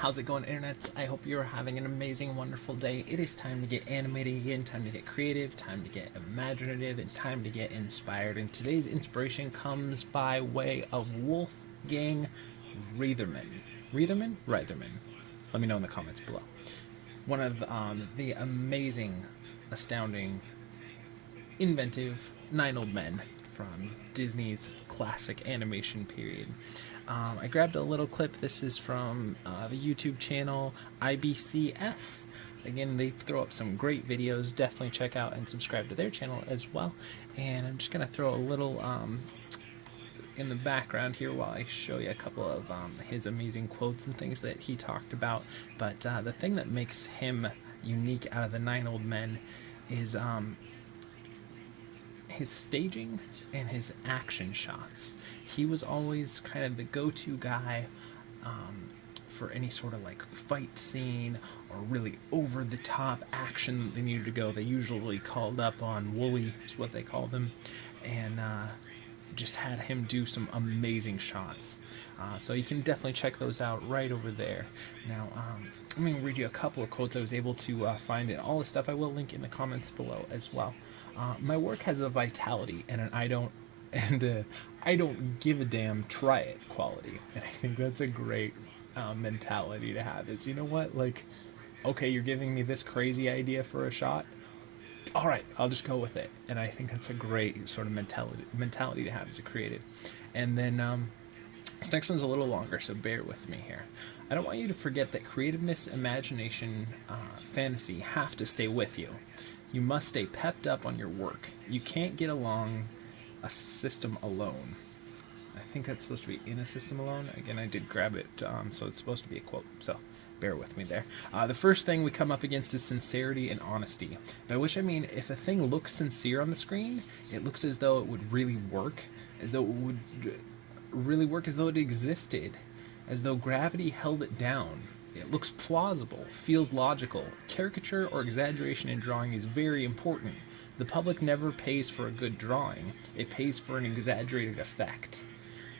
How's it going, internets? I hope you're having an amazing, wonderful day. It is time to get animated again, time to get creative, time to get imaginative, and time to get inspired. And today's inspiration comes by way of Wolfgang Reitherman. Reitherman? Reitherman. Let me know in the comments below. One of the amazing, astounding, inventive Nine Old Men from Disney's classic animation period. I grabbed a little clip. This is from the YouTube channel IBCF. Again, they throw up some great videos. Definitely check out and subscribe to their channel as well. And I'm just going to throw a little in the background here while I show you a couple of his amazing quotes and things that he talked about. But the thing that makes him unique out of the Nine Old Men is his staging and his action shots. He was always kind of the go-to guy for any sort of like fight scene or really over-the-top action that they needed to go. They usually called up on Wooly, is what they called him, and just had him do some amazing shots. So you can definitely check those out right over there. Now, I'm going to read you a couple of quotes I was able to find, and all the stuff I will link in the comments below as well. My work has a vitality and an I don't give a damn, try it quality. And I think that's a great mentality to have, is, you know what, like, okay, you're giving me this crazy idea for a shot, all right, I'll just go with it. And I think that's a great sort of mentality to have as a creative. And then this next one's a little longer, so bear with me here. I don't want you to forget that creativeness, imagination, fantasy have to stay with you. You must stay pepped up on your work. You can't get along a system alone. I think that's supposed to be in a system alone. Again, I did grab it, so it's supposed to be a quote, so bear with me there. The first thing we come up against is sincerity and honesty, by which I mean if a thing looks sincere on the screen, it looks as though it would really work, as though it would really work, as though it existed, as though gravity held it down. It looks plausible, feels logical. Caricature or exaggeration in drawing is very important. The public never pays for a good drawing, it pays for an exaggerated effect.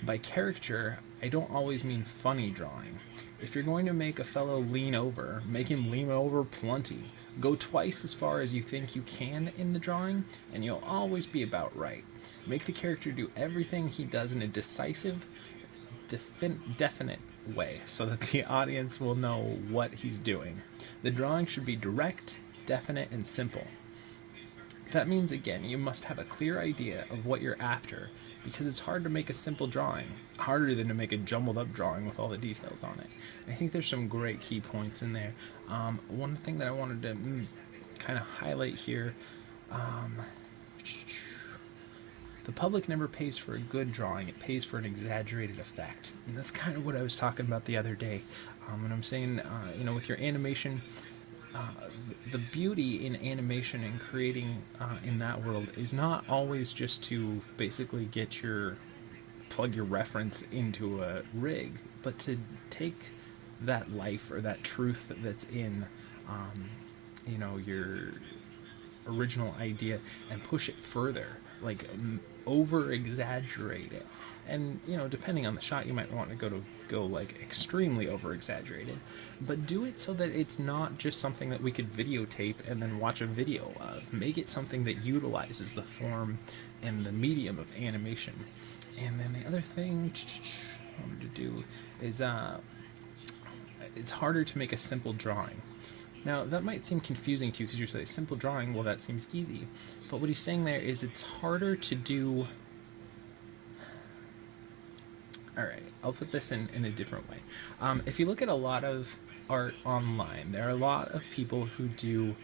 By caricature, I don't always mean funny drawing. If you're going to make a fellow lean over, make him lean over plenty. Go twice as far as you think you can in the drawing, and you'll always be about right. Make the character do everything he does in a decisive, definite way, so that the audience will know what he's doing. The drawing should be direct, definite, and simple. That means, again, you must have a clear idea of what you're after, because it's hard to make a simple drawing, harder than to make a jumbled up drawing with all the details on it. And I think there's some great key points in there. One thing that I wanted to kind of highlight here, the public never pays for a good drawing, it pays for an exaggerated effect. And that's kind of what I was talking about the other day. When I'm saying, with your animation, the beauty in animation and creating in that world is not always just to basically plug your reference into a rig, but to take that life or that truth that's in, your original idea and push it further, like over exaggerate it. And depending on the shot, you might want to go like extremely over exaggerated, but do it so that it's not just something that we could videotape and then watch a video of. Make it something that utilizes the form and the medium of animation. And then the other thing I wanted to do is it's harder to make a simple drawing. Now, that might seem confusing to you because you're saying simple drawing, well, that seems easy. But what he's saying there is it's harder to do. Alright, I'll put this in a different way. If you look at a lot of art online, there are a lot of people who do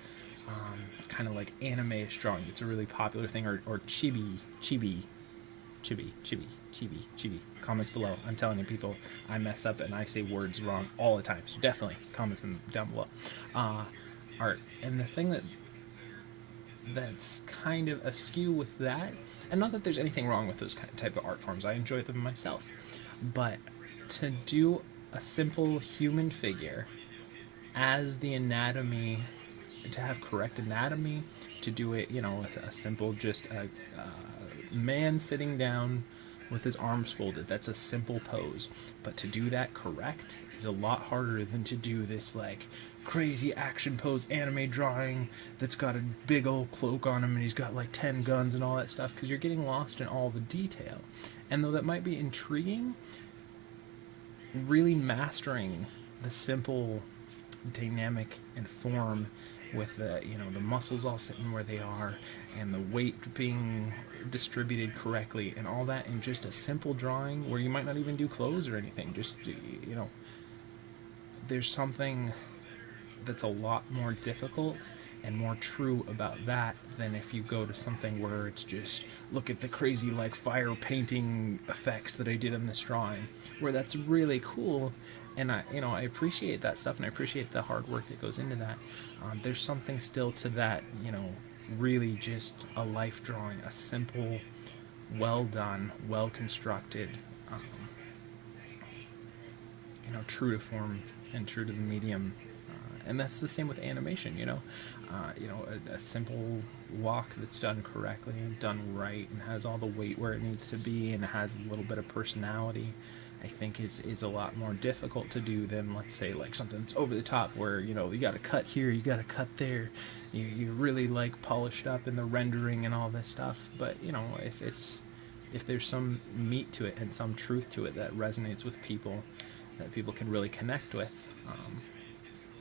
kind of like anime-ish drawing. It's a really popular thing, or chibi. Comments below. I'm telling you, people, I mess up and I say words wrong all the time, so definitely comments down below. Art. And the thing that's kind of askew with that, and not that there's anything wrong with those type of art forms, I enjoy them myself, but to do a simple human figure as the anatomy, to have correct anatomy, to do it, with a simple just a man sitting down with his arms folded. That's a simple pose. But to do that correct is a lot harder than to do this like crazy action pose anime drawing that's got a big old cloak on him and he's got like 10 guns and all that stuff, because you're getting lost in all the detail. And though that might be intriguing, really mastering the simple dynamic and form with the, you know, the muscles all sitting where they are and the weight being distributed correctly and all that in just a simple drawing where you might not even do clothes or anything, just, you know, there's something that's a lot more difficult and more true about that than if you go to something where it's just look at the crazy like fire painting effects that I did in this drawing, where that's really cool. And I, you know, I appreciate that stuff and I appreciate the hard work that goes into that. There's something still to that, you know, really just a life drawing, a simple, well done, well constructed, you know, true to form and true to the medium. And that's the same with animation, you know. A simple walk that's done correctly and done right and has all the weight where it needs to be and has a little bit of personality, I think is a lot more difficult to do than, let's say, like something that's over the top where, you know, you got to cut here, you got to cut there, you really like polished up in the rendering and all this stuff. But, you know, if there's some meat to it and some truth to it that resonates with people, that people can really connect with,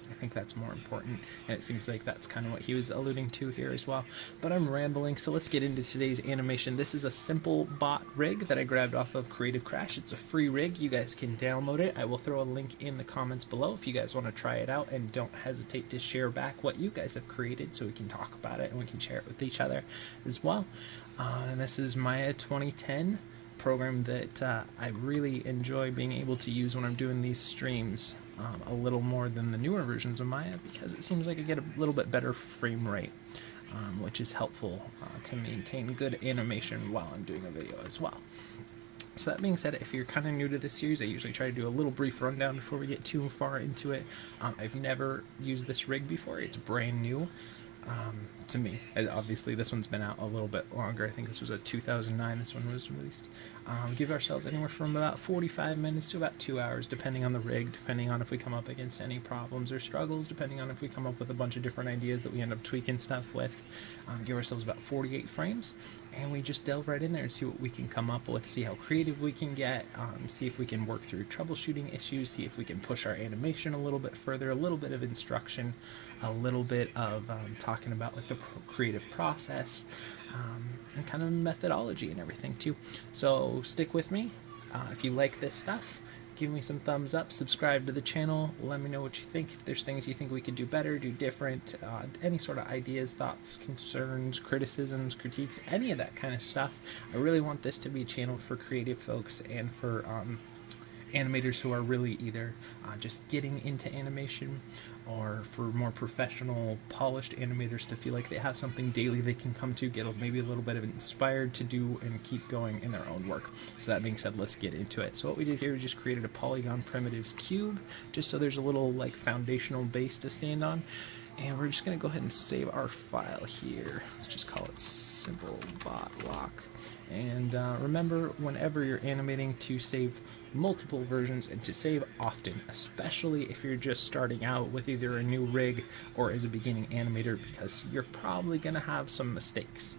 I think that's more important, and it seems like that's kind of what he was alluding to here as well. But I'm rambling, so let's get into today's animation. This is a simple bot rig that I grabbed off of Creative Crash. It's a free rig. You guys can download it. I will throw a link in the comments below if you guys want to try it out, and don't hesitate to share back what you guys have created so we can talk about it and we can share it with each other as well. And this is Maya 2010. Program that I really enjoy being able to use when I'm doing these streams a little more than the newer versions of Maya, because it seems like I get a little bit better frame rate, which is helpful to maintain good animation while I'm doing a video as well. So that being said, if you're kind of new to this series, I usually try to do a little brief rundown before we get too far into it. I've never used this rig before. It's brand new to me. Obviously, this one's been out a little bit longer. I think this was a 2009 this one was released. Give ourselves anywhere from about 45 minutes to about 2 hours, depending on the rig, depending on if we come up against any problems or struggles, depending on if we come up with a bunch of different ideas that we end up tweaking stuff with. Give ourselves about 48 frames, and we just delve right in there and see what we can come up with, see how creative we can get, see if we can work through troubleshooting issues, see if we can push our animation a little bit further, a little bit of instruction, a little bit of talking about like the creative process, and kind of methodology and everything too. So stick with me. If you like this stuff, give me some thumbs up, subscribe to the channel, let me know what you think. If there's things you think we could do better, do different, any sort of ideas, thoughts, concerns, criticisms, critiques, any of that kind of stuff. I really want this to be a channel for creative folks and for animators who are really either just getting into animation, or for more professional, polished animators to feel like they have something daily they can come to, get maybe a little bit of inspired to do and keep going in their own work. So that being said, let's get into it. So what we did here is just created a polygon primitives cube, just so there's a little like foundational base to stand on. And we're just going to go ahead and save our file here. Let's just call it simple bot lock. And remember, whenever you're animating, to save multiple versions and to save often, especially if you're just starting out with either a new rig or as a beginning animator, because you're probably going to have some mistakes.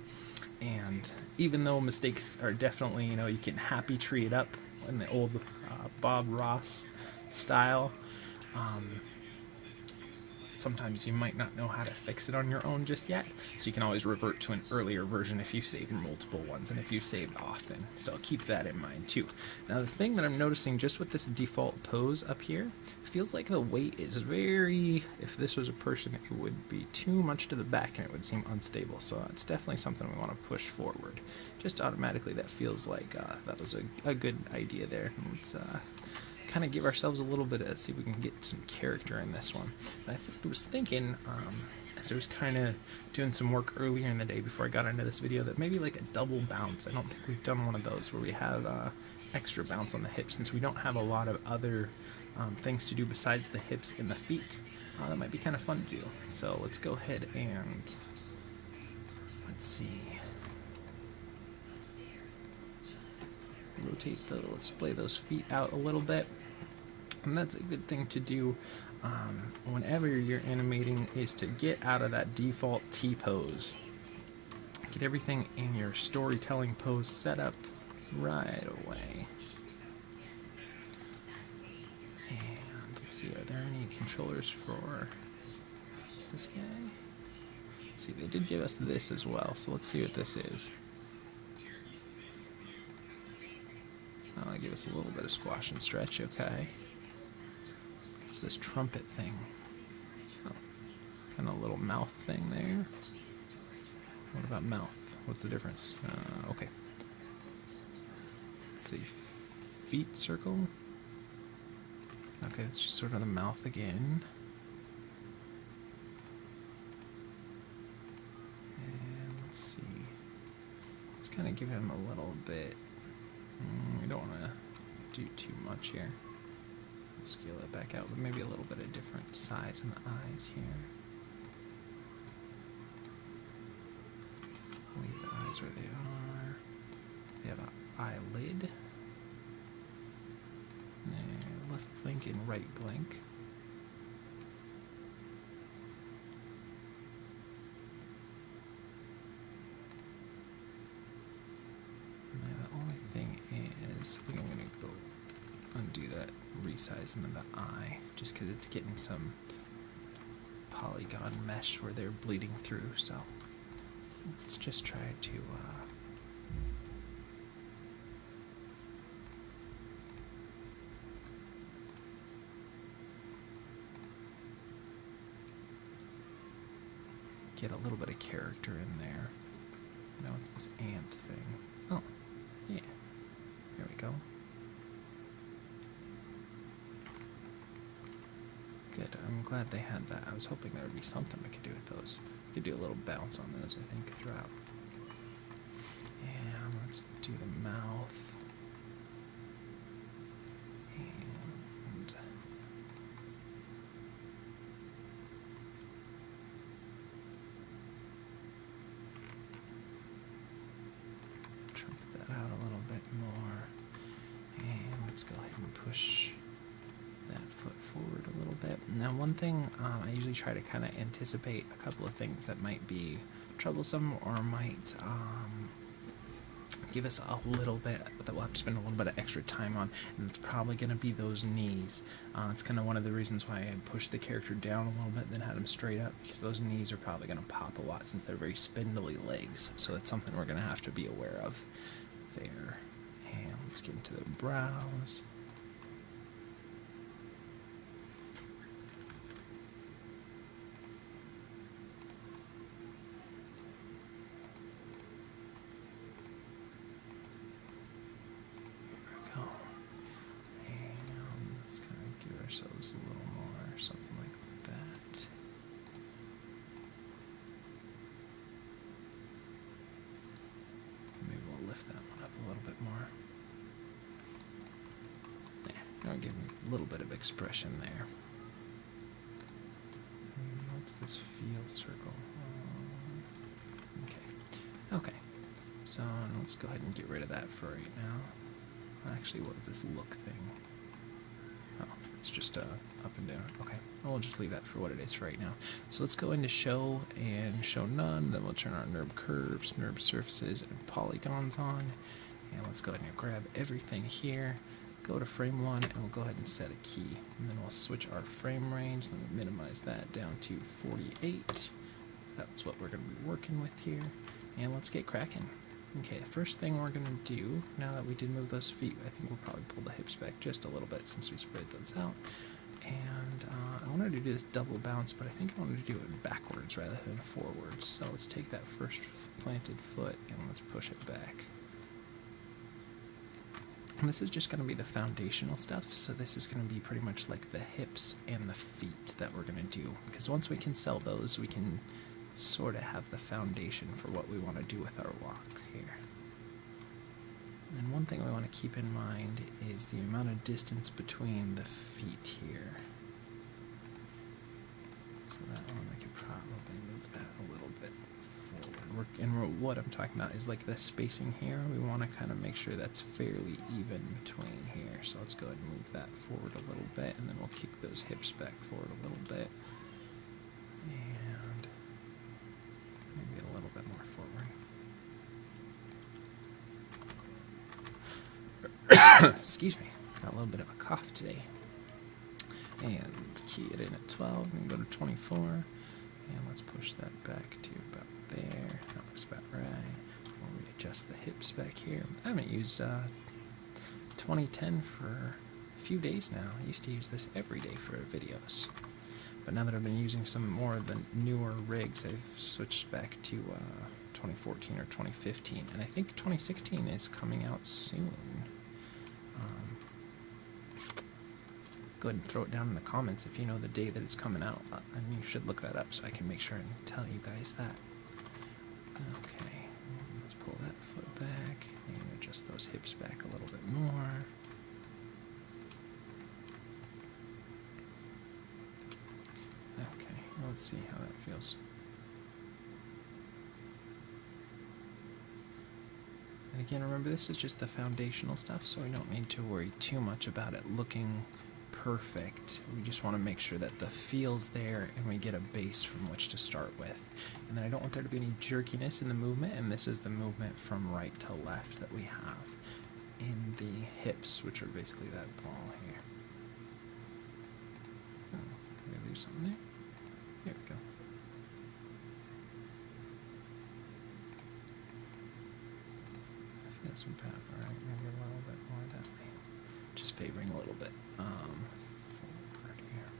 And even though mistakes are definitely, you know, you can happy tree it up in the old Bob Ross style, sometimes you might not know how to fix it on your own just yet, so you can always revert to an earlier version if you've saved multiple ones and if you've saved often. So keep that in mind too. Now the thing that I'm noticing just with this default pose up here, feels like the weight is very, if this was a person, it would be too much to the back and it would seem unstable. So it's definitely something we want to push forward. Just automatically that feels like that was a good idea there. Let's kind of give ourselves a little bit of, see if we can get some character in this one. And I was thinking, as I was kind of doing some work earlier in the day before I got into this video, that maybe like a double bounce. I don't think we've done one of those where we have extra bounce on the hips, since we don't have a lot of other things to do besides the hips and the feet. That might be kind of fun to do. So let's go ahead and let's see. rotate those, let's splay those feet out a little bit. And that's a good thing to do whenever you're animating, is to get out of that default T-pose. Get everything in your storytelling pose set up right away. And let's see, are there any controllers for this guy? Let's see, they did give us this as well, so let's see what this is. Oh, they give us a little bit of squash and stretch, okay. What's this trumpet thing? Oh, kind of a little mouth thing there. What about mouth? What's the difference? Okay. Let's see. Feet circle. Okay, it's just sort of the mouth again. And let's see. Let's kind of give him a little bit. We don't want to do too much here. Let's scale it back out, but maybe a little bit of different size in the eyes here. Leave the eyes where they are. They have an eyelid. Left blink and right blink. The only thing is, I think I'm going to go undo that resizing of the eye, just because it's getting some polygon mesh where they're bleeding through, so let's just try to get a little bit of character in there. Now it's this ant thing. Oh, yeah. There we go. Good. I'm glad they had that. I was hoping there would be something we could do with those. We could do a little bounce on those, I think, throughout. And let's do the mouth. And trumpet that out a little bit more. And let's go ahead and push that foot forward a little bit. Now, one thing I usually try to kind of anticipate a couple of things that might be troublesome or might give us a little bit that we'll have to spend a little bit of extra time on, and it's probably going to be those knees. It's kind of one of the reasons why I pushed the character down a little bit, then had him straight up, because those knees are probably going to pop a lot since they're very spindly legs. So that's something we're going to have to be aware of there. And let's get into the brows. Ourselves a little more, something like that. Maybe we'll lift that one up a little bit more. Yeah, I'll give him a little bit of expression there. What's this field circle? Okay. So let's go ahead and get rid of that for right now. Actually, what is this look thing? It's just up and down. Okay, well, we'll just leave that for what it is for right now. So let's go into show and show none. Then we'll turn our NURB curves, NURB surfaces, and polygons on. And let's go ahead and grab everything here. Go to frame 1, and we'll go ahead and set a key. And then we'll switch our frame range. Let me minimize that down to 48. So that's what we're going to be working with here. And let's get cracking. Okay, the first thing we're going to do, now that we did move those feet, I think we'll probably pull the hips back just a little bit since we spread those out. And I wanted to do this double bounce, but I think I wanted to do it backwards rather than forwards. So let's take that first planted foot and let's push it back. And this is just going to be the foundational stuff, so this is going to be pretty much like the hips and the feet that we're going to do. Because once we can sell those, we can sort of have the foundation for what we want to do with our walk here. And one thing we want to keep in mind is the amount of distance between the feet here. So that one, we could probably move that a little bit forward. what I'm talking about is like the spacing here. We want to kind of make sure that's fairly even between here. So let's go ahead and move that forward a little bit, and then we'll kick those hips back forward a little bit. And maybe a little bit more forward. Excuse me, got a little bit of a cough today. And key it in at 12, and go to 24. And let's push that back to about there. That looks about right. We'll readjust the hips back here. I haven't used 2010 for a few days now. I used to use this every day for videos. But now that I've been using some more of the newer rigs, I've switched back to 2014 or 2015. And I think 2016 is coming out soon. Go ahead and throw it down in the comments if you know the day that it's coming out. I mean, you should look that up so I can make sure and tell you guys that. Okay, let's pull that foot back and adjust those hips back a little bit more. Okay, let's see how that feels. And again, remember, this is just the foundational stuff, so we don't need to worry too much about it looking perfect. We just want to make sure that the feel's there and we get a base from which to start with. And then I don't want there to be any jerkiness in the movement, and this is the movement from right to left that we have in the hips, which are basically that ball here. Oh, did I lose something there? Here we go. I feel some pep, alright, maybe a little bit more that way. Just favoring a little bit. Forward here.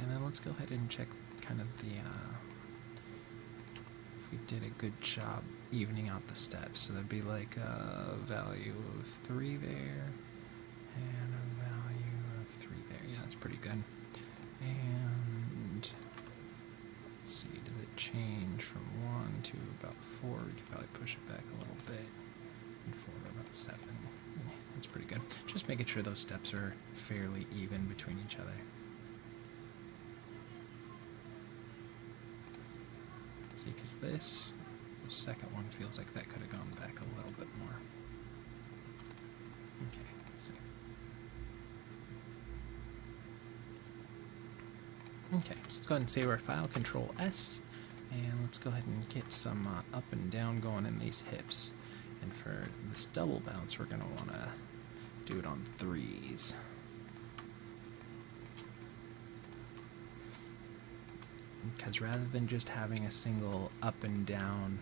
And then let's go ahead and check kind of the, if we did a good job evening out the steps. So that'd be like a value of 3 there, and a value of 3 there. Yeah, that's pretty good. And let's see, did it change from 1 to about 4? We could probably push it back a little bit. And 4 to about 7. Yeah, that's pretty good. Just making sure those steps are fairly even between each other. See, because this, the second one feels like that could have gone back a little bit more. Okay, let's see. Okay, so let's go ahead and save our file, Control S, and let's go ahead and get some up and down going in these hips. And for this double bounce, we're going to want to do it on 3s. Because rather than just having a single up and down,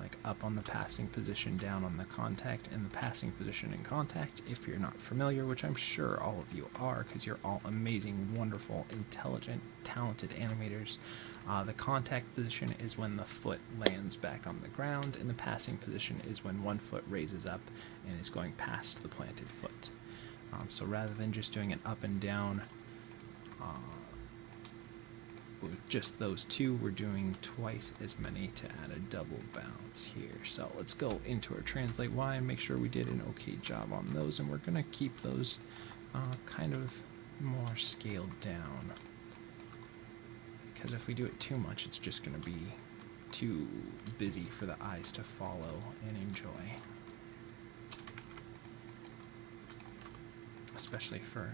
like up on the passing position, down on the contact, and the passing position in contact, if you're not familiar, which I'm sure all of you are, because you're all amazing, wonderful, intelligent, talented animators, the contact position is when the foot lands back on the ground, and the passing position is when one foot raises up and is going past the planted foot. So rather than just doing an up and down, with just those two, we're doing twice as many to add a double bounce here. So let's go into our translate Y and make sure we did an okay job on those, and we're going to keep those kind of more scaled down, because if we do it too much, it's just going to be too busy for the eyes to follow and enjoy, especially for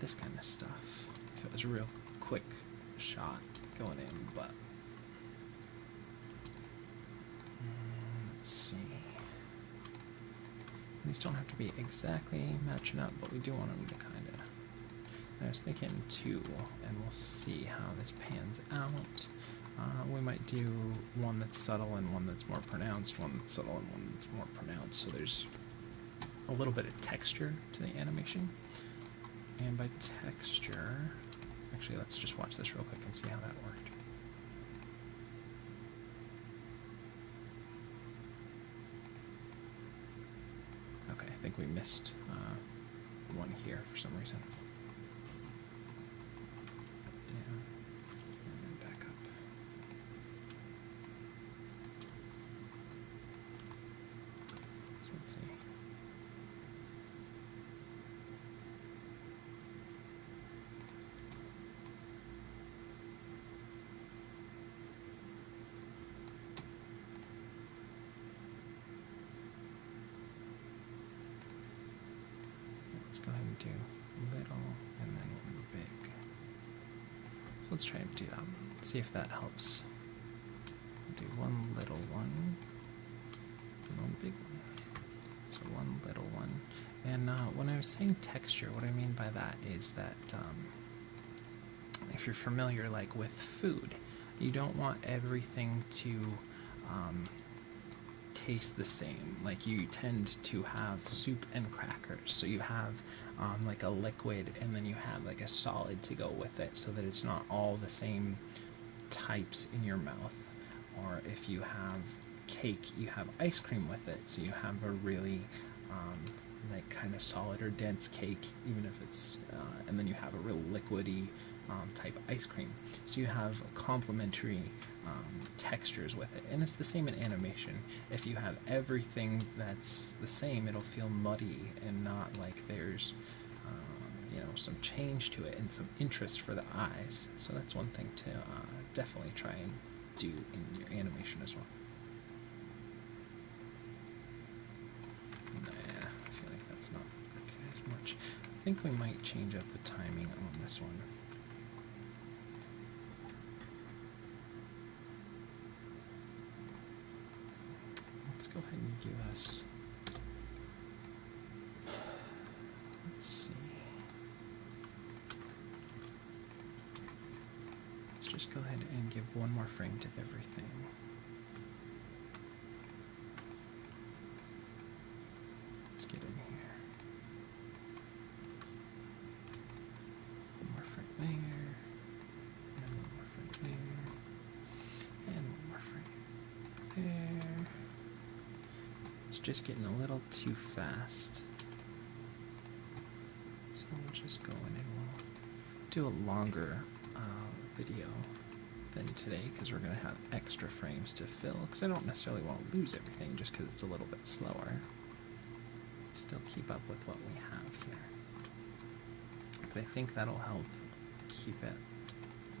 this kind of stuff. If it was a real quick shot going in, but let's see. These don't have to be exactly matching up, but we do want them to kind of. I was thinking 2, and we'll see how this pans out. We might do one that's subtle and one that's more pronounced, one that's subtle and one that's more pronounced, so there's a little bit of texture to the animation. And by texture, actually, let's just watch this real quick and see how that worked. Okay, I think we missed one here for some reason. Down, and then back up. So let's see. do little and then big. So let's try to do that. See if that helps. Do one little one, and one big one. So one little one. And when I was saying texture, what I mean by that is that if you're familiar, like with food, you don't want everything to taste the same. Like you tend to have soup and crackers, so you have like a liquid and then you have like a solid to go with it, so that it's not all the same types in your mouth. Or if you have cake, you have ice cream with it, so you have a really like kind of solid or dense cake, even if it's and then you have a real liquidy type ice cream, so you have complementary textures with it. And it's the same in animation. If you have everything that's the same, it'll feel muddy and not like there's some change to it and some interest for the eyes. So that's one thing to definitely try and do in your animation as well. Nah, I feel like that's not okay as much. I think we might change up the timing on this one. Let's go ahead and give us, let's see, let's just go ahead and give one more frame to everything. Let's get in here. One more frame there, and one more frame there, and one more frame there. It's just getting a little too fast. So we'll just go in and we'll do a longer video than today, because we're going to have extra frames to fill, because I don't necessarily want to lose everything just because it's a little bit slower. Still keep up with what we have here. But I think that'll help keep it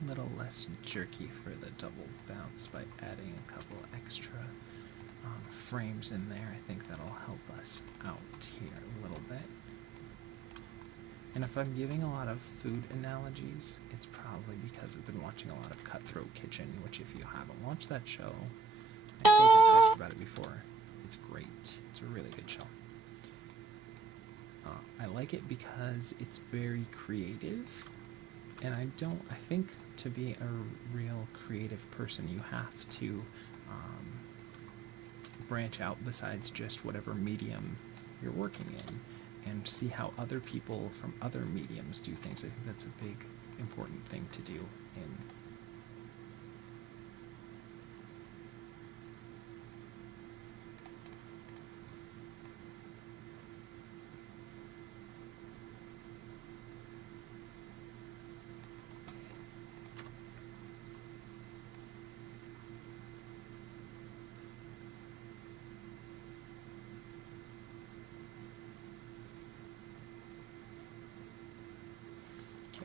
a little less jerky for the double bounce by adding a couple extra frames in there. I think that'll help us out here a little bit. And if I'm giving a lot of food analogies, it's probably because I've been watching a lot of Cutthroat Kitchen, which if you haven't watched that show, I think I've talked about it before. It's great. It's a really good show. I like it because it's very creative, and I think to be a real creative person, you have to branch out besides just whatever medium you're working in, and see how other people from other mediums do things. I think that's a big, important thing to do in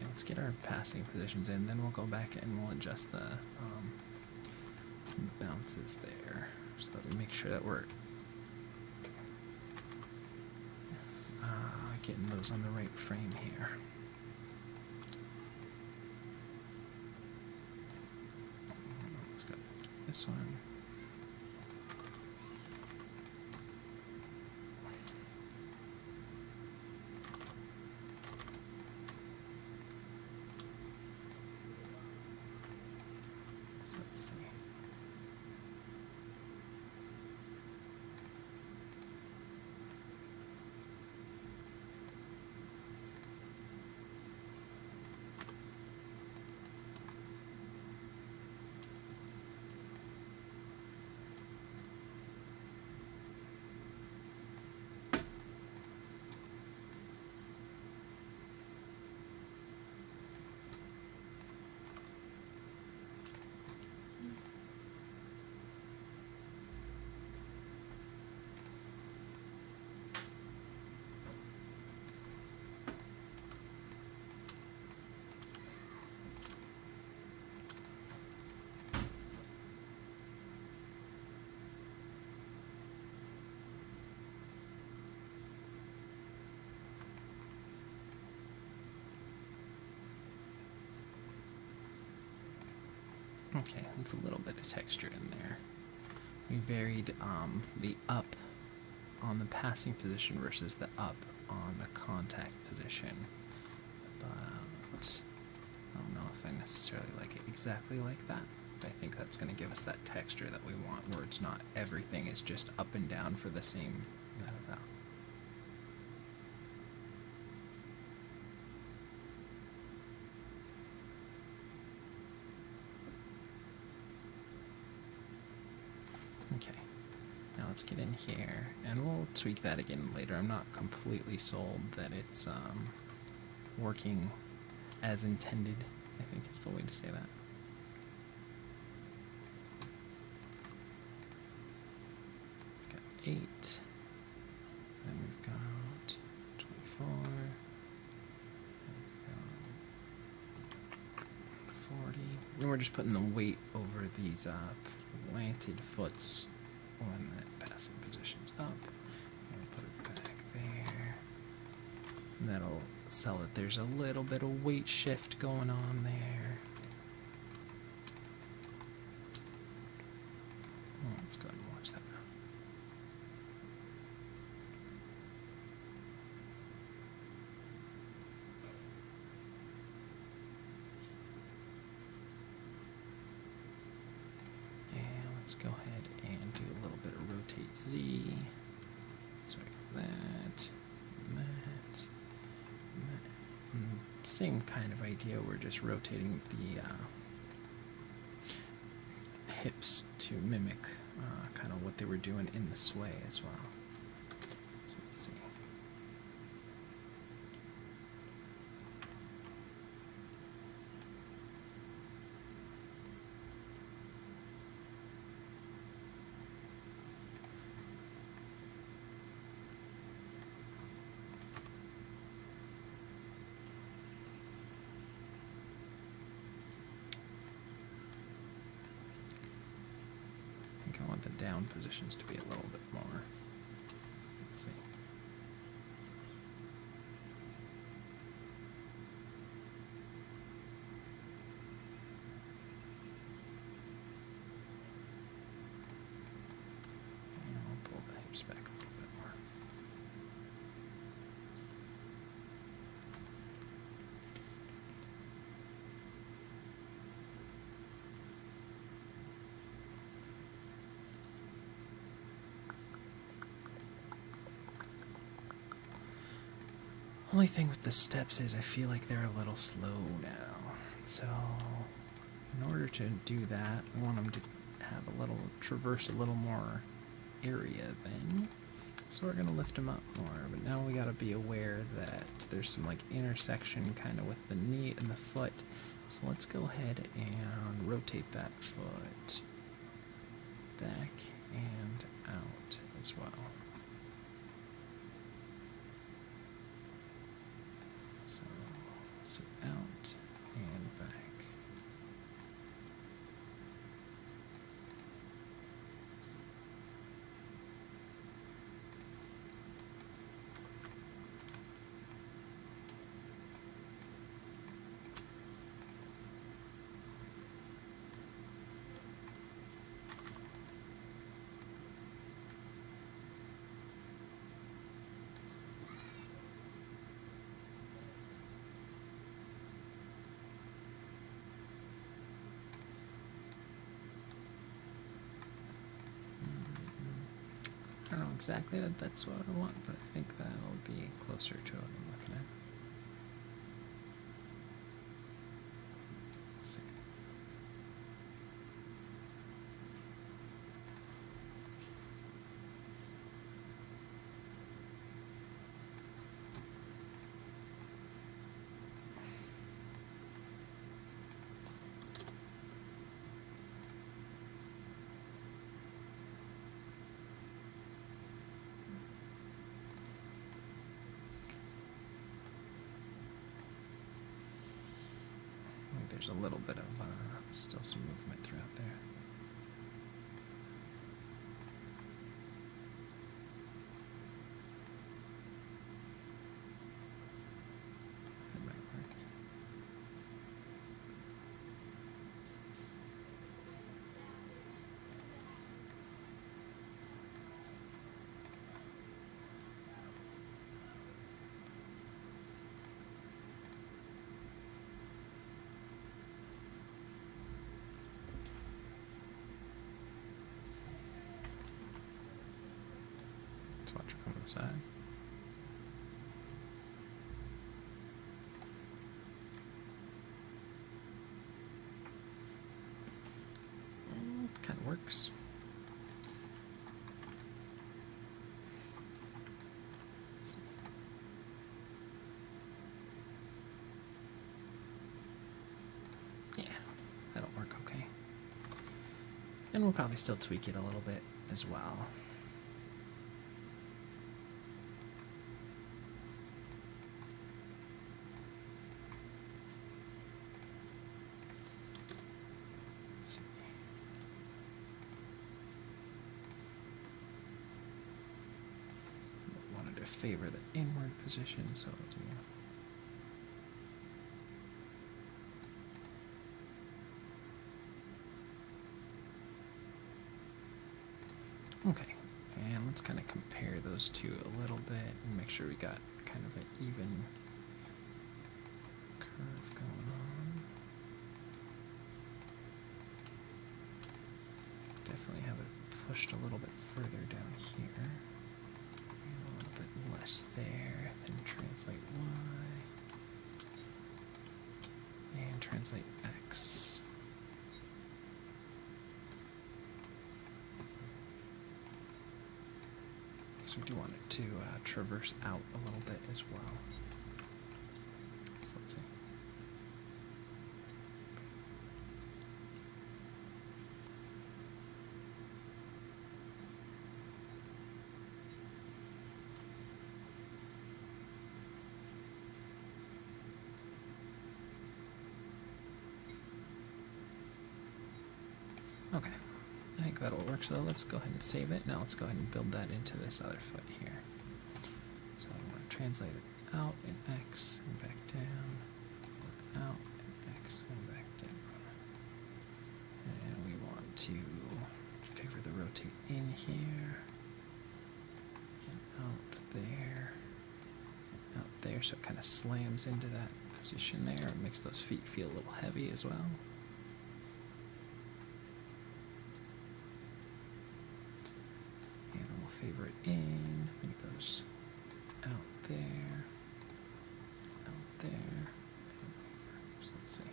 let's get our passing positions in, then we'll go back and we'll adjust the bounces there, so that we make sure that we're getting those on the right frame here. Let's go this one. Okay, that's a little bit of texture in there. We varied the up on the passing position versus the up on the contact position. But I don't know if I necessarily like it exactly like that. But I think that's going to give us that texture that we want, where it's not everything is just up and down for the same. Okay, now let's get in here, and we'll tweak that again later. I'm not completely sold that it's working as intended, I think is the way to say that. We've got 8, then we've got 24, we've got 40, and we're just putting the weight over these planted foots when that passing position's up. And put it back there. And that'll sell it. There's a little bit of weight shift going on there. Let's go ahead and watch that now. Let's go ahead and do a little bit of rotate Z. Sorry, that. Same kind of idea. We're just rotating the hips to mimic kind of what they were doing in the sway as well. So let's see. I want the down positions to be a little bit more. So let's see. And I'll pull the hips back a little bit more. Only thing with the steps is I feel like they're a little slow now. So in order to do that, I want them to have a little, traverse a little more area then. So we're gonna lift them up more, but now we gotta be aware that there's some like intersection kind of with the knee and the foot. So let's go ahead and rotate that foot back and out as well. So out and back. I don't know exactly that that's what I want, but I think that'll be closer to what I'm looking at. Let's see. There's a little bit of still some movement throughout there. That might work. Let's watch her come to the side. Kind of works. Let's see. Yeah, that'll work okay. And we'll probably still tweak it a little bit as well. Let's see. Wanted to favor the inward position, so we'll do. Okay, and let's kind of compare those two a little bit and make sure we got kind of an even curve going on. Definitely have it pushed a little bit further down here. And a little bit less there. Then translate Y. And translate X. So we do want it to traverse out a little bit as well. So let's see. Okay. I think that'll work, so let's go ahead and save it. Now let's go ahead and build that into this other foot here. So I want to translate it out in X and back down, out in X and back down. And we want to favor the rotate in here, and out there, and out there, so it kind of slams into that position there. It makes those feet feel a little heavy as well. Favor it in, and it goes out there, out there, and over. So let's see.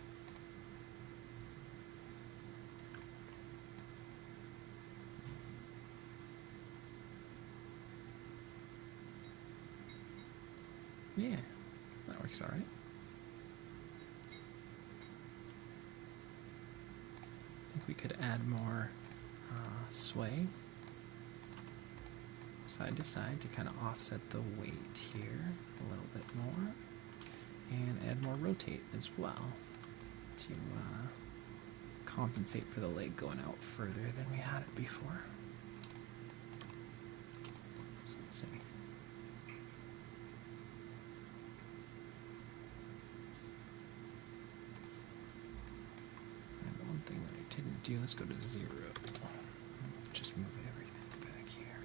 Yeah, that works all right. I think we could add more sway side to side to kind of offset the weight here a little bit more, and add more rotate as well to compensate for the leg going out further than we had it before. So let's see. And the one thing that I didn't do, let's go to 0. Just move everything back here.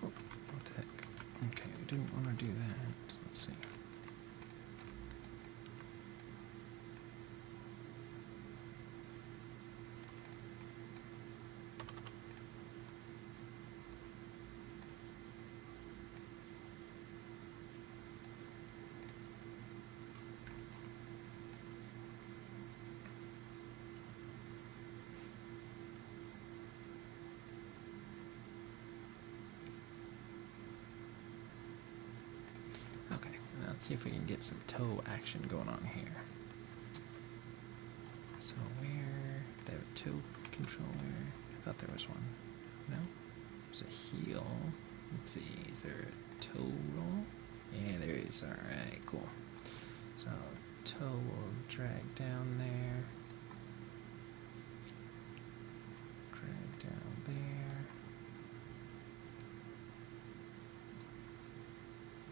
What the heck? Okay, I didn't want to do that. So let's see. Okay, let's see if we can get some toe action going on here. So where, they have a toe controller. I thought there was one. No? There's a heel. Let's see, is there a toe roll? Yeah, there is. Alright, cool. So toe will drag down there. Drag down there.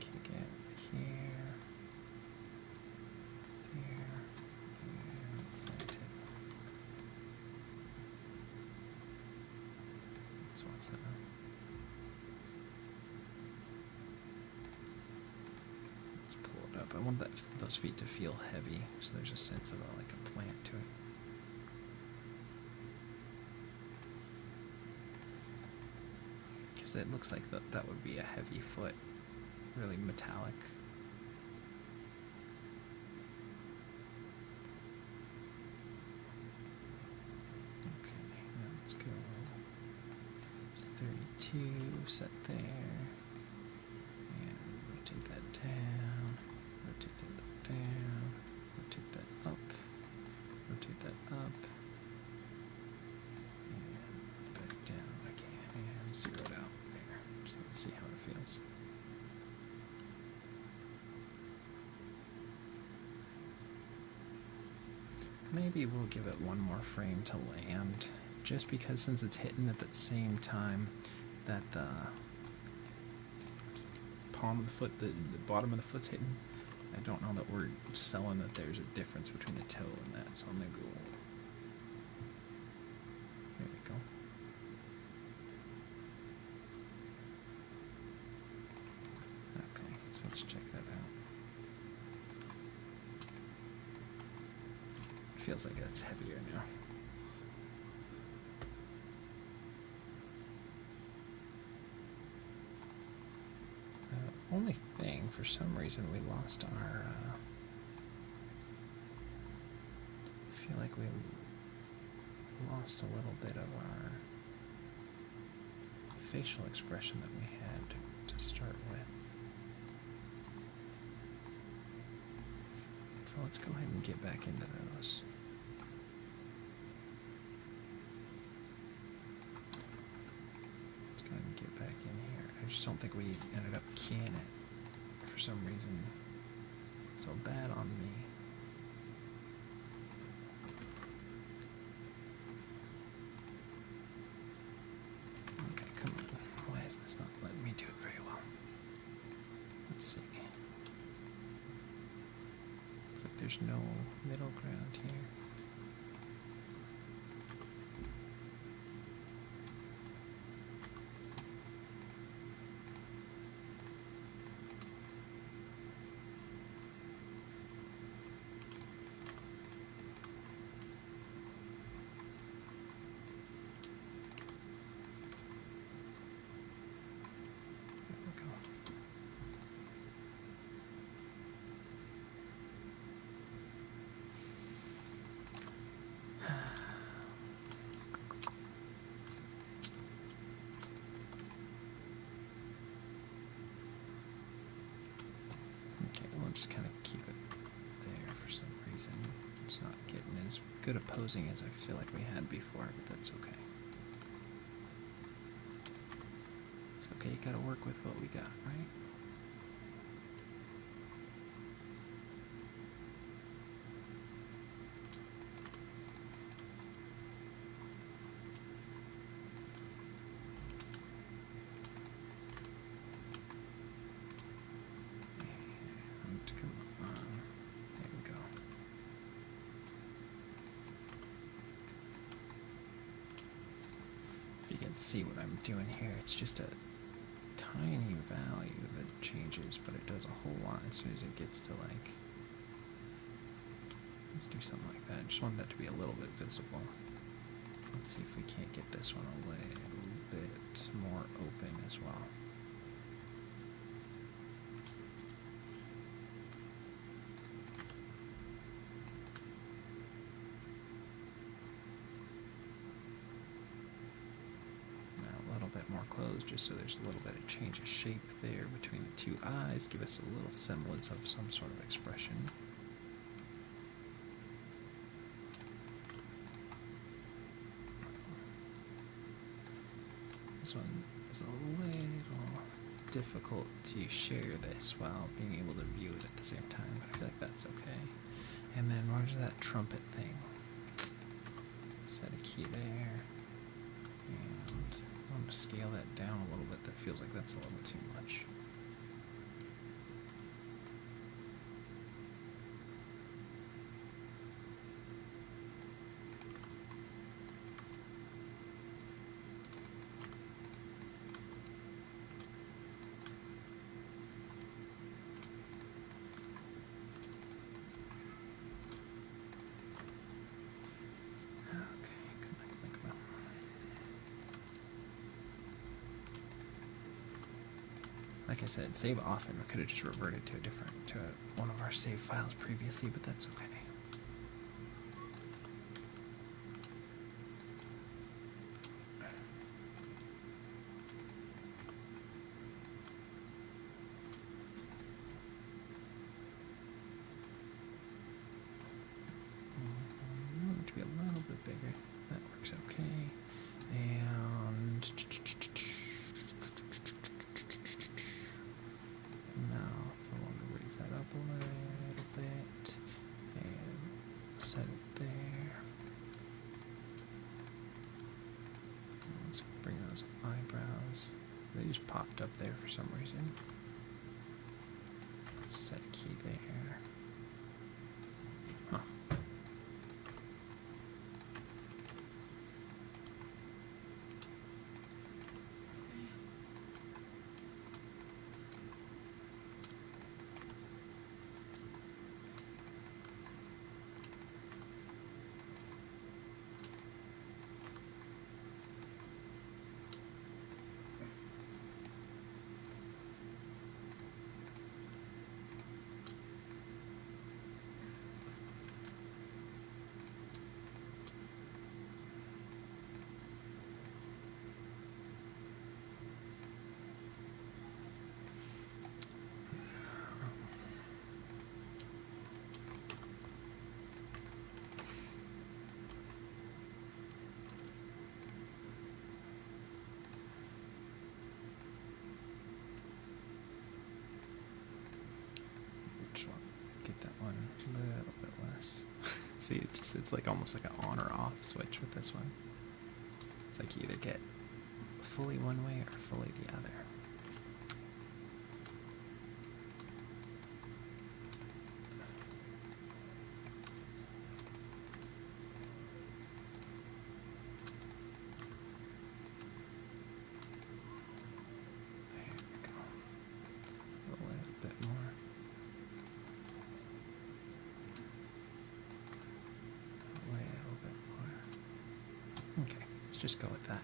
Kick it here. There. swap that out. Let's pull it up. I want those feet to feel heavy, so there's a sense of like a plant to it. Because it looks like that would be a heavy foot, really metallic. Let's go 32, set there, and rotate that down, rotate that down, rotate that up, rotate that up, and back down again, and zero it out there. So let's see how it feels. Maybe we'll give it one more frame to land. Just because since it's hitting at the same time that the palm of the foot, the bottom of the foot's hitting, I don't know that we're selling that there's a difference between the toe and that, so maybe we'll... There we go. Okay, so let's check that out. It feels like that's heavier now. Only thing, for some reason, we lost our. I feel like we lost a little bit of our facial expression that we had to start with. So let's go ahead and get back into those. Let's go ahead and get back in here. I just don't think we ended up keying it for some reason. It's so bad on me. Okay, come on. Why is this not letting me do it very well? Let's see. It's like there's no middle ground here. Just kind of keep it there for some reason. It's not getting as good a posing as I feel like we had before, but that's okay. It's okay, you gotta work with what we got, right? See what I'm doing here. It's just a tiny value that changes, but it does a whole lot as soon as it gets to like, let's do something like that. I just want that to be a little bit visible. Let's see if we can't get this one a little bit more open as well. Closed just so there's a little bit of change of shape there between the two eyes, give us a little semblance of some sort of expression. This one is a little difficult to share this while being able to view it at the same time, but I feel like that's okay. And then where's that trumpet thing? Set a key there. I'm going to scale that down a little bit. That feels like that's a little too much. like I said, save often. We could have just reverted to one of our save files previously, but that's okay. To be a little bit bigger. That works okay. And now I want to raise that up a little bit and set it there. Let's bring those eyebrows. They just popped up there for some reason. Set key there. Huh. Get that one a little bit less. See, it's like almost like an on or off switch with this one. It's like you either get fully one way or fully the other. There we go. A little bit more. A little bit more. Okay, let's just go with that.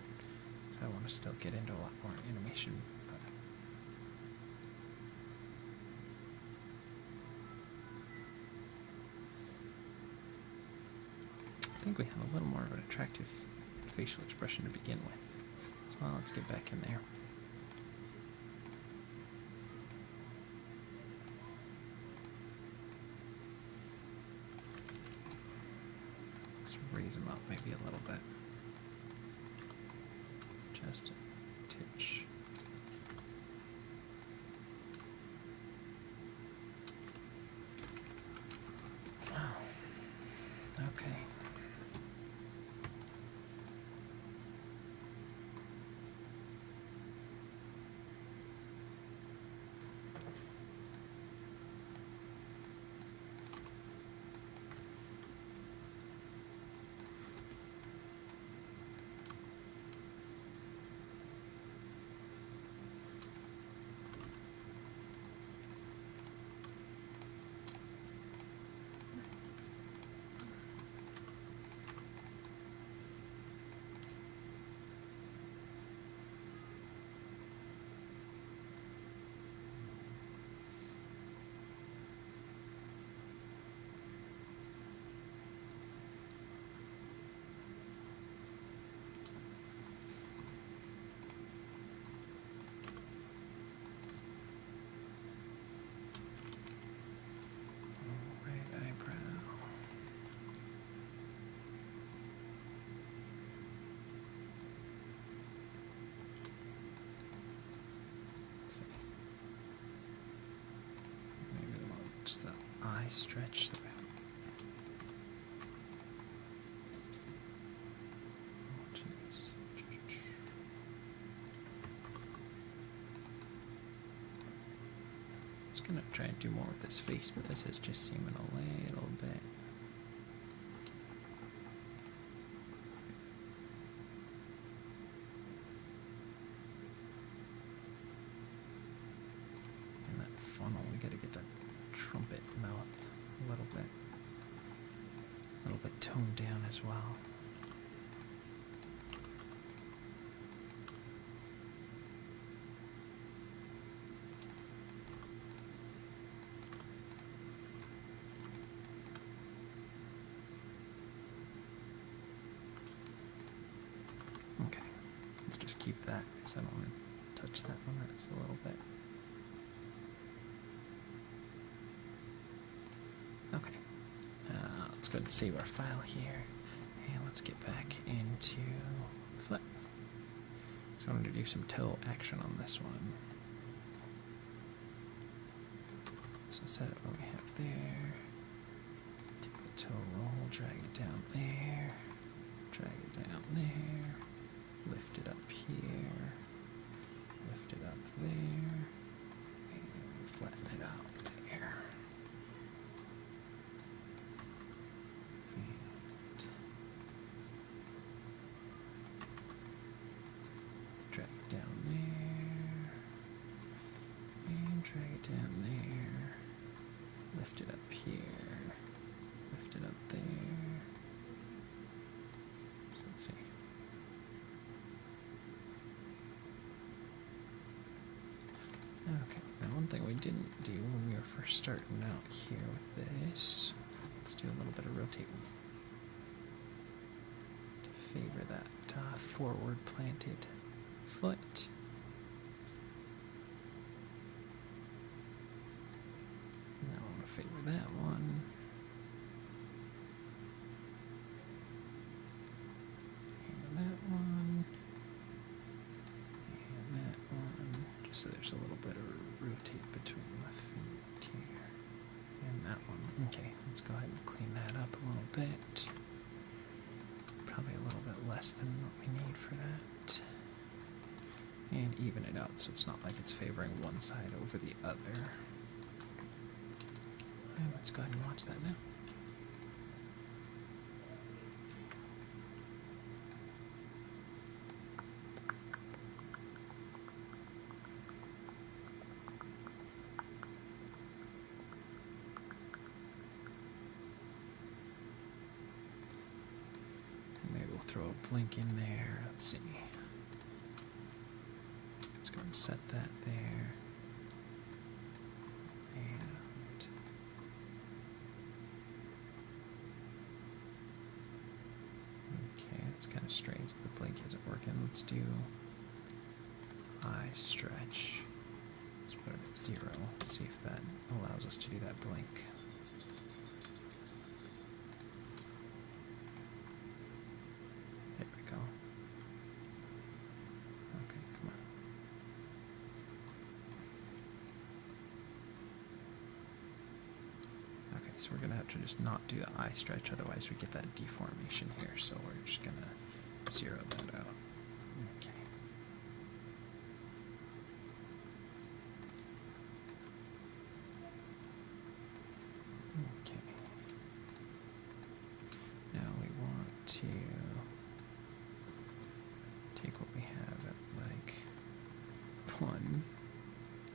So I want to still get into a lot more animation. But I think we have a little more of an attractive facial expression to begin with. So let's get back in there. Let's raise them up maybe a little bit. Just a titch. Oh. Okay. Right eyebrow. Let's see. Maybe we want just the eye stretch there. Oh, jeez. I was gonna try and do more with this face, but this is just seeming a little bit. And that funnel, we gotta get that trumpet mouth a little bit toned down as well. that because I don't want to touch that one. That's a little bit. Okay. Let's go ahead and save our file here. And let's get back into Flit. So I'm going to do some toe action on this one. So set it what we have there. Take the toe roll, drag it down there. Drag it down there. Lift it up here. Lift it up there. And flatten it out there. And drag it down there. And drag it down there. Lift it up here. Lift it up there. So let's see. Okay, now one thing we didn't do when we were first starting out here with this, let's do a little bit of rotating to favor that forward planted foot. Now I want to favor that one. And that one. And that one. Just so there's a little bit of rotate between my feet here. And that one. Okay, let's go ahead and clean that up a little bit. Probably a little bit less than what we need for that. And even it out so it's not like it's favoring one side over the other. And let's go ahead and watch that now. And maybe we'll throw a blink in there. Let's see. Let's go ahead and set that there. And okay, it's kind of strange that the blink isn't working. Let's do eye stretch. Let's put it at 0. See if that allows us to do that blink. There we go. Okay, come on. Okay, so we're going to have to just not do the eye stretch, otherwise we get that deformation here. So we're just going to 0 that out. Okay. Okay. Now we want to take what we have at like 1.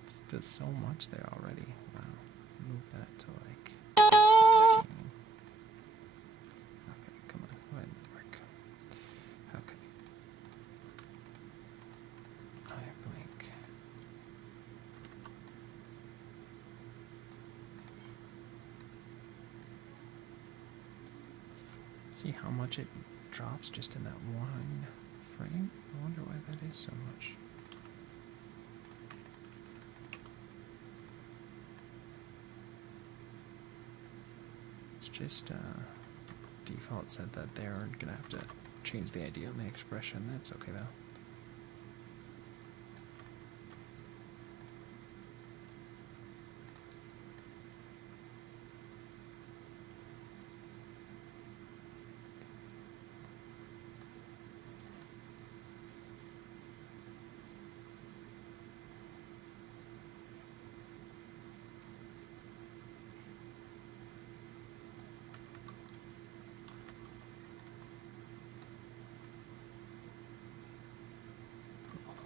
It does so much there already. Wow. Move that to like 16. Okay, come on. Why didn't it work? Okay. Eye blink. See how much it drops just in that one frame? I wonder why that is so much. It's just default said that they're gonna have to change the ID on the expression. That's okay though.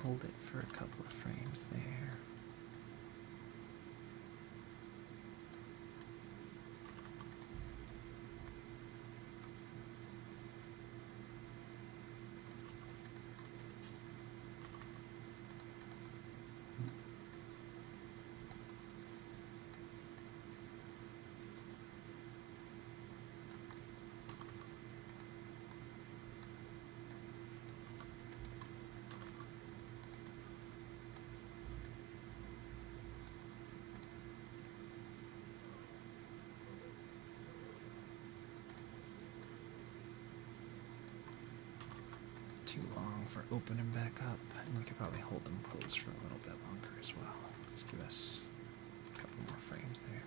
Hold it for a couple of frames there. for opening back up, and we could probably hold them closed for a little bit longer as well. Let's give us a couple more frames there.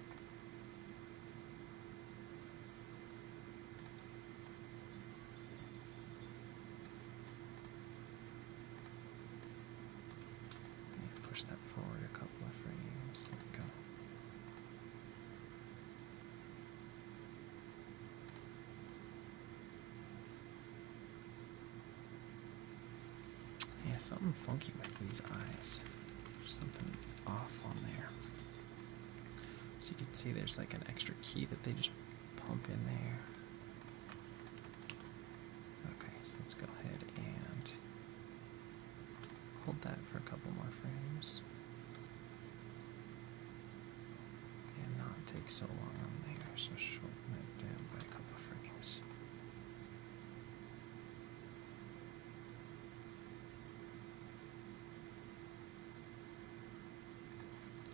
Push that forward a couple of frames. There we go. Yeah, something funky with these eyes. There's something off on there. So you can see there's like an extra key that they just pump in there. Okay, so let's go ahead and hold that for a couple more frames. And not take so long on there, so shorten it down by a couple of frames.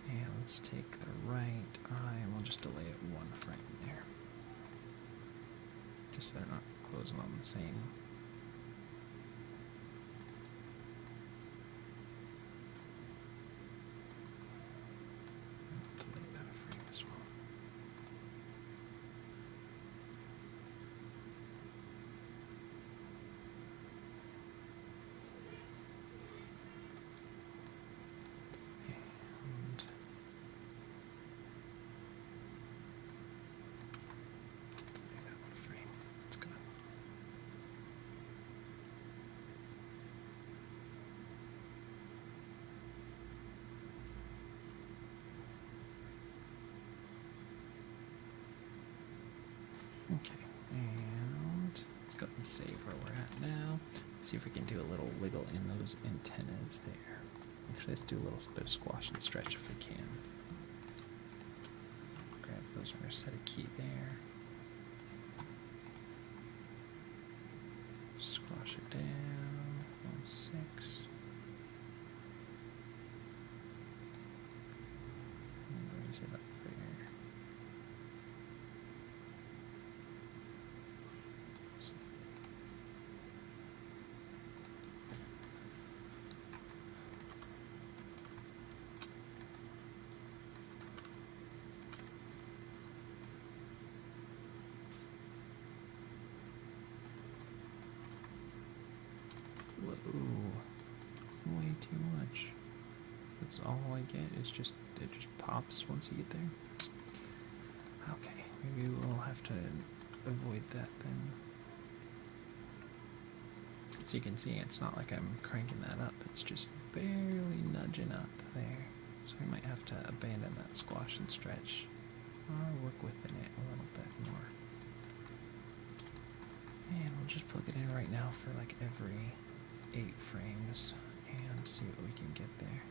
And let's take the right eye and we'll just delay it one frame there. Just so they're not closing on the same. Delete that a frame as well. And delete that one frame. That's good. Okay, and let's go and save where we're at now. Let's see if we can do a little wiggle in those antennas there. Actually, let's do a little bit of squash and stretch if we can. Grab those, we're going to set a key there. Squash it down, 1.6. And raise it up there. Whoa, way too much. That's all I get is just, it just pops once you get there. Okay, maybe we'll have to avoid that then. So you can see it's not like I'm cranking that up, it's just barely nudging up there. So we might have to abandon that squash and stretch or work within it a little bit more. And we'll just plug it in right now for like every 8 frames and see what we can get there.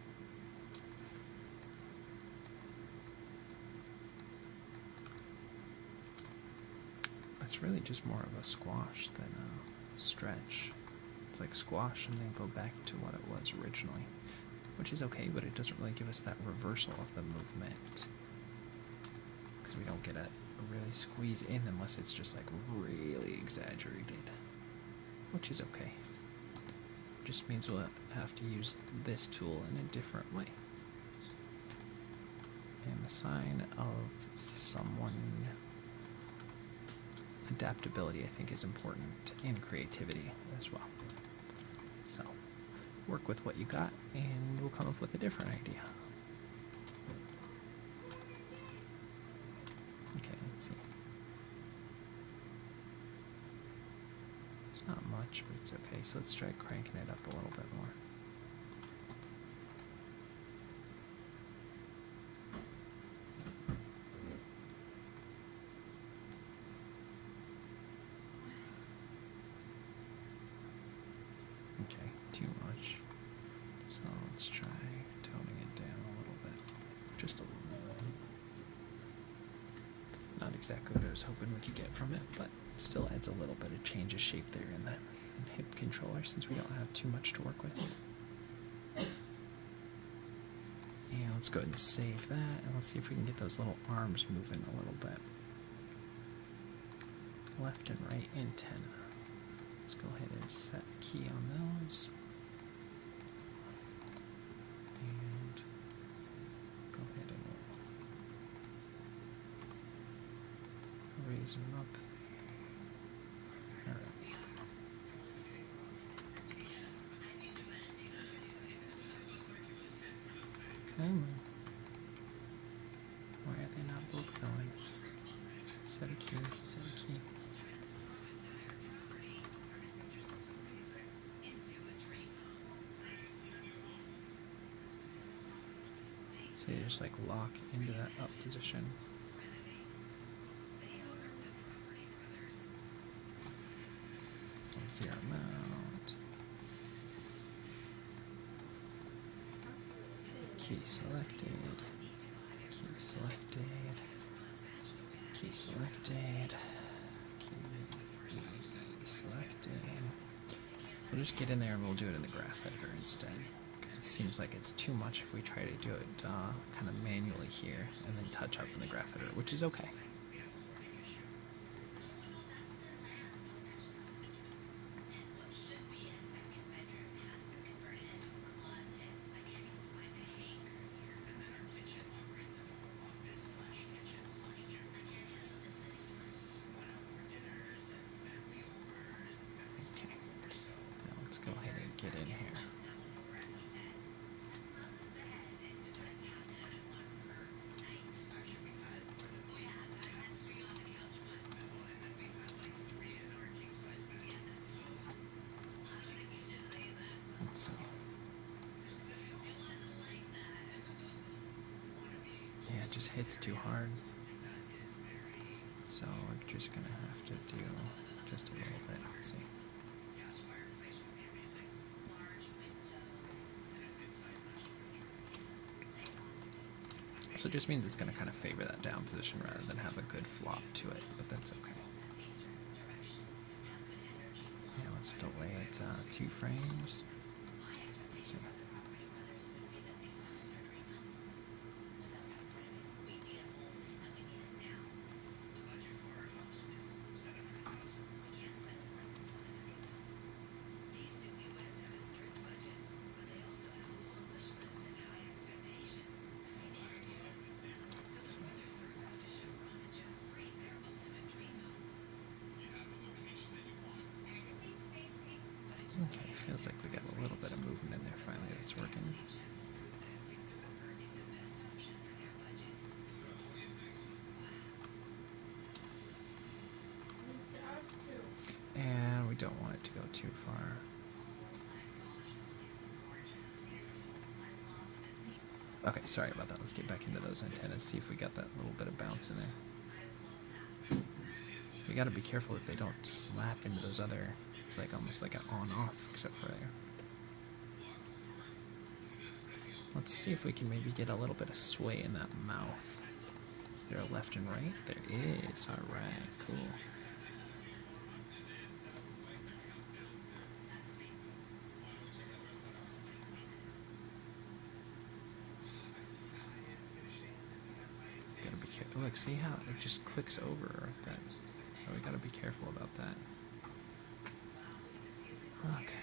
It's really just more of a squash than a stretch. It's like squash and then go back to what it was originally, which is okay, but it doesn't really give us that reversal of the movement because we don't get a really squeeze in unless it's just like really exaggerated, which is okay. Just means we'll have to use this tool in a different way. And the sign of someone, adaptability, I think, is important in creativity as well. So work with what you got and we'll come up with a different idea. Okay, let's see. It's not much, but it's okay. So let's try cranking it up a little bit more. Okay, too much. So let's try toning it down a little bit. Just a little bit. Not exactly what I was hoping we could get from it, but still adds a little bit of change of shape there in that hip controller since we don't have too much to work with. And let's go ahead and save that, and let's see if we can get those little arms moving a little bit. Left and right antenna. let's go ahead and set a key on those. And go ahead and raise them up. Alright. Come on. Why are they not both going? Set a key, set a key. So you just like lock into that up position. Zero mount. Key selected. Key selected. Key selected. Key selected. We'll just get in there and we'll do it in the graph editor instead. Because it seems like it's too much if we try to do it kind of manually here and then touch up in the graph editor, which is okay. Go ahead and get in here. Let's see. Yeah, it just hits too hard. So we're just gonna have to do just a little bit. Let's see. So it just means it's going to kind of favor that down position rather than have a good flop to it, but that's okay. Yeah, let's delay it 2 frames. Let's see. Okay, feels like we got a little bit of movement in there finally that's working. And we don't want it to go too far. Okay, sorry about that. Let's get back into those antennas, see if we got that little bit of bounce in there. We gotta be careful that they don't slap into those other. It's like almost like an on-off, except for there. Let's see if we can maybe get a little bit of sway in that mouth. Is there a left and right? There is. Alright, cool. Gotta be careful. Look, see how it just clicks over like that. So we gotta be careful about that. Okay.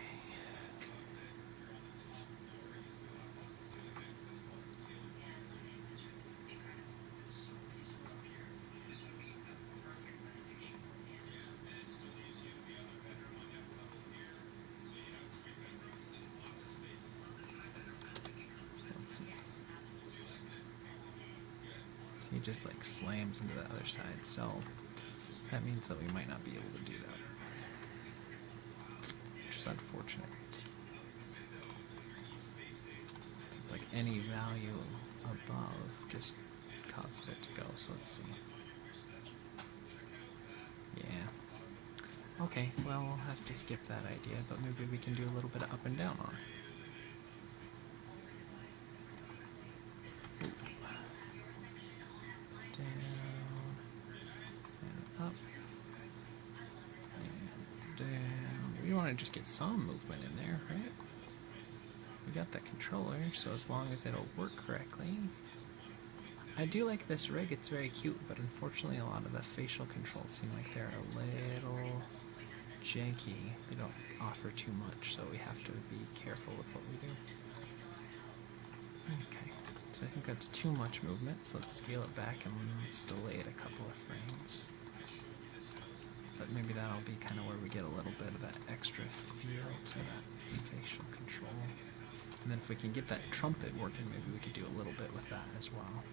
Let's see. He just like slams into the other side, so that means that we might not be able to do that. Which is unfortunate. It's like any value above just causes it to go, so let's see. Yeah. Okay, well, we'll have to skip that idea, but maybe we can do a little bit of up and down on it. Just get some movement in there, right? We got that controller, so as long as it'll work correctly. I do like this rig, it's very cute, but unfortunately a lot of the facial controls seem like they're a little janky. They don't offer too much, so we have to be careful with what we do. Okay, so I think that's too much movement, so let's scale it back and let's delay it a couple of frames. But maybe that'll be kind of where we get a little bit of that extra feel to that facial control. And then if we can get that trumpet working, maybe we could do a little bit with that as well.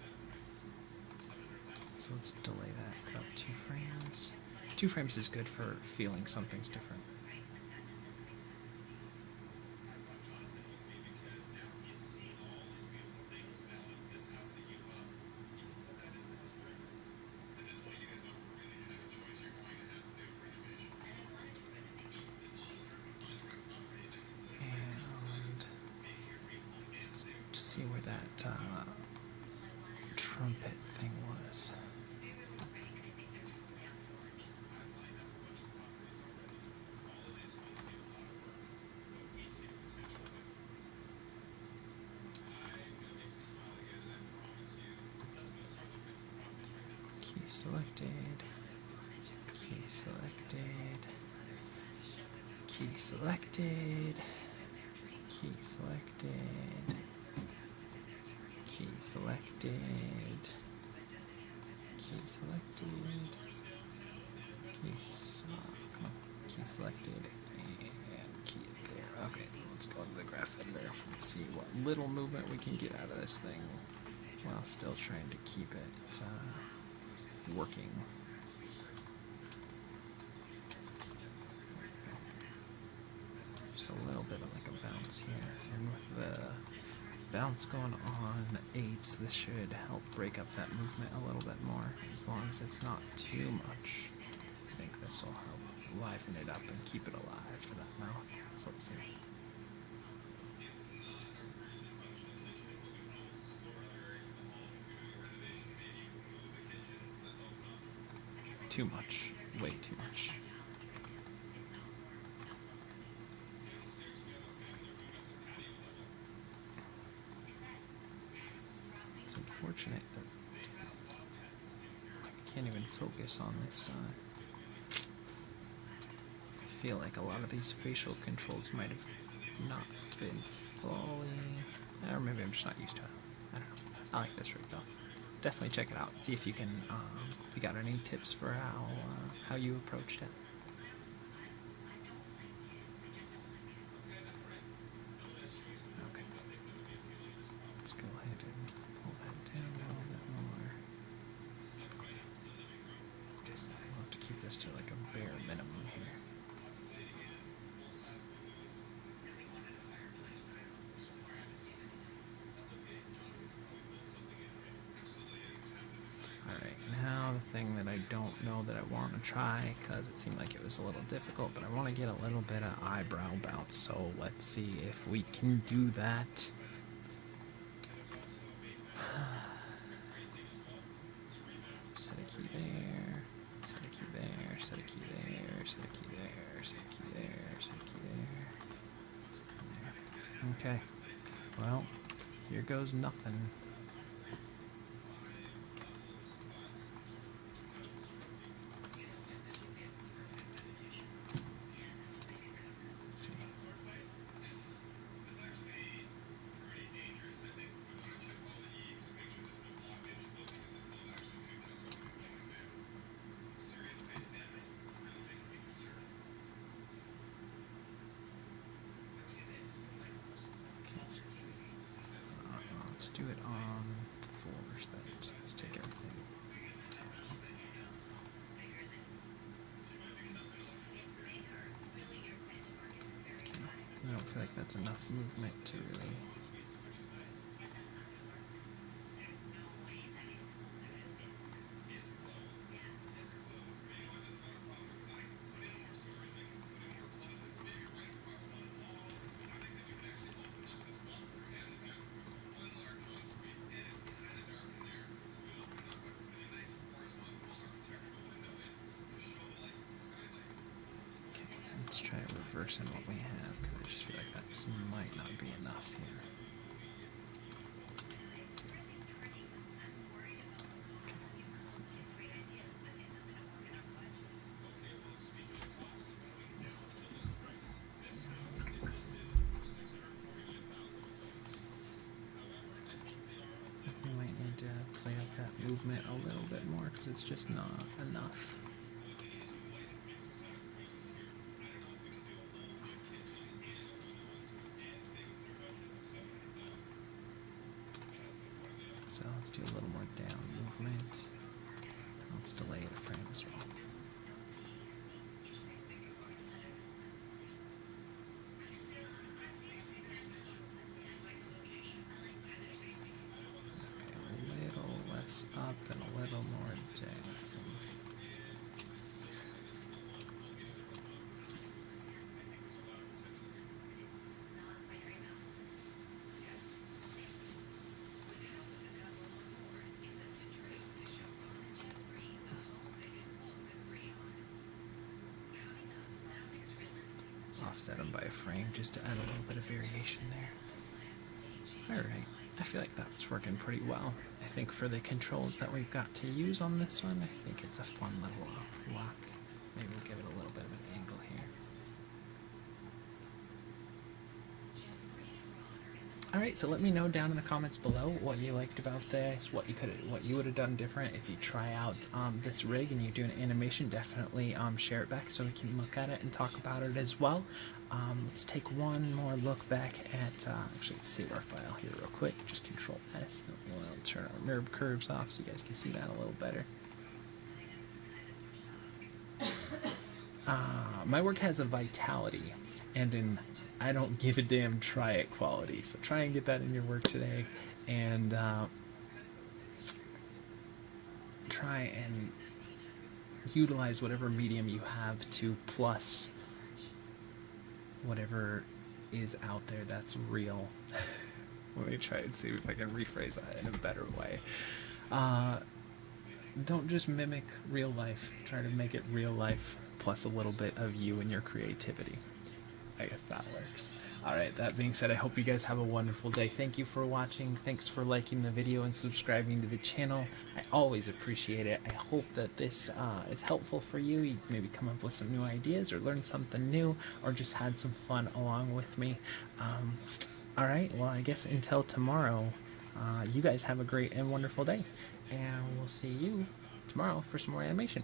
So let's delay that about 2 frames. 2 frames is good for feeling something's different. And let's see where that trumpet thing was. Key selected. Key selected. Key selected. Key selected. Key selected. Key selected. Key selected. And key there. Okay, let's go to the graph editor. Let's see what little movement we can get out of this thing while still trying to keep it working. Just a little bit of like a bounce here, and with the bounce going on the 8s, this should help break up that movement a little bit more, as long as it's not too much. I think this will help liven it up and keep it alive for that mouth. So let's see. Too much. Way too much. It's unfortunate that I can't even focus on this. I feel like a lot of these facial controls might have not been fully... Or maybe I'm just not used to it. I don't know. I like this rig though. Definitely check it out. See if you can... if you got any tips for how you approached it. Okay. Let's go ahead and pull that down a little bit more. I'll have to keep this to like a bare minimum here. Alright, now the thing that I don't know that I want to try, because it seemed like it was a little difficult, but I want to get a little bit of eyebrow bounce, so let's see if we can do that. Set a key there, set a key there, set a key there, set a key there, set a key there, set a key there. Okay, well, here goes nothing. Let's see. Let's do it on 4 steps. Let's take everything. Okay. I don't feel like that's enough movement to really... Let's try reversing what we have, because I just feel like that might not be enough here. Okay, movement a little bit more because it's just not enough. So let's do a little more down movement. Let's delay the frame as well. Okay, a little less up and a little more down. Offset them by a frame just to add a little bit of variation there. Alright, I feel like that's working pretty well. I think for the controls that we've got to use on this one, I think it's a fun little lock. Maybe we'll give it a little bit of an angle here. Alright, so let me know down in the comments below what you liked about this, what you would have done different if you try out this rig and you do an animation. Definitely share it back so we can look at it and talk about it as well. Let's take one more look back at, actually let's save our file here real quick, just Control S, then we'll turn our nerve curves off so you guys can see that a little better. My work has a vitality and an I don't give a damn try it quality, so try and get that in your work today, and try and utilize whatever medium you have to plus whatever is out there that's real. Let me try and see if I can rephrase that in a better way. Don't just mimic real life, try to make it real life plus a little bit of you and your creativity. I guess that works. Alright, that being said, I hope you guys have a wonderful day. Thank you for watching. Thanks for liking the video and subscribing to the channel. I always appreciate it. I hope that this is helpful for you. You maybe come up with some new ideas or learn something new or just had some fun along with me. Alright, well, I guess until tomorrow, you guys have a great and wonderful day. And we'll see you tomorrow for some more animation.